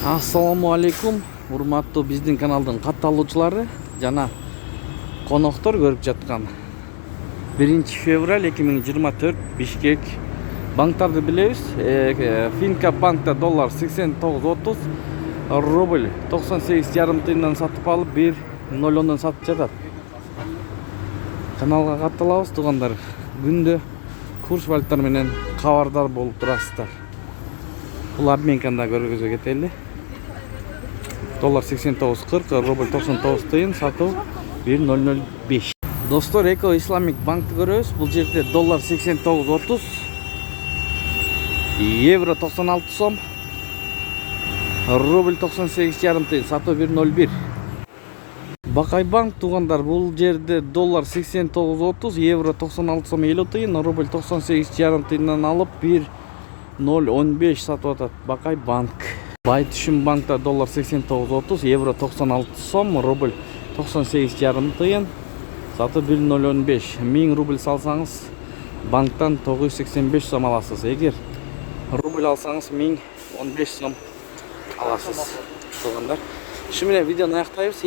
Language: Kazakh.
Ассаламу алейкум, урматтуу биздин каналдын катталуучулары жана коноктор көрүп жаткан 1 февраль 2024 Бишкек. Банктарды билебиз. Финка банкта доллар 89.30, рубль 98,5 тыйындан сатып алып 1.00 сатып жатат. Каналга катталабыз туугандар. Күндө курс валюталар менен кабардар болуп турасыздар. Бул обменканда көргөзө кетели. Доллар 89.40, рубль 99 тыйын, сатуу 1.005. Достор, Эко Исламик банкты көрөбүз. Бул жерде доллар 89.30, евро 96 сом, рубль 98,5 тыйын, сатуу 1.01. Бакай банк туугандар, бул жерде доллар 89.30, евро 96 сом 50 тыйын, рубль 98,5 тыйындан алып 1.015 сатып атат. Бакай банк. Байтүшүм банкта доллар 89.30, евро 96 сом, рубль 98,5 тыйын, сатуу 1.015. 1000 рубль салсаңыз, банктан 985 сом аласыз. Эгер рубль алсаңыз 1015 сом аласыз. Туугандар, ушу менен видеону аяктайбыз.